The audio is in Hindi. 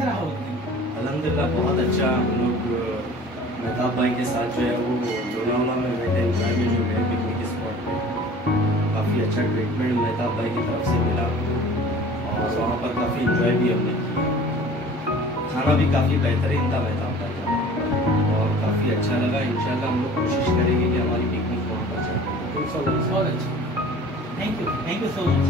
कैसा रहा वक्त? अल्हम्दुलिल्लाह बहुत अच्छा। हम लोग मेहताब भाई के साथ जो है वो लोनावाला में गए थे, एंजॉय में जो गए पिकनिक स्पॉट पे, काफ़ी अच्छा ट्रीटमेंट मेहताब भाई की तरफ से मिला और वहाँ पर काफ़ी इंजॉय भी हमने किया। खाना भी काफ़ी बेहतरीन था मेहताब भाई का और काफ़ी अच्छा लगा। इंशाल्लाह हम लोग कोशिश करेंगे कि हमारी पिकनिक वहाँ पर जाए। बहुत अच्छा, थैंक यू सो मच।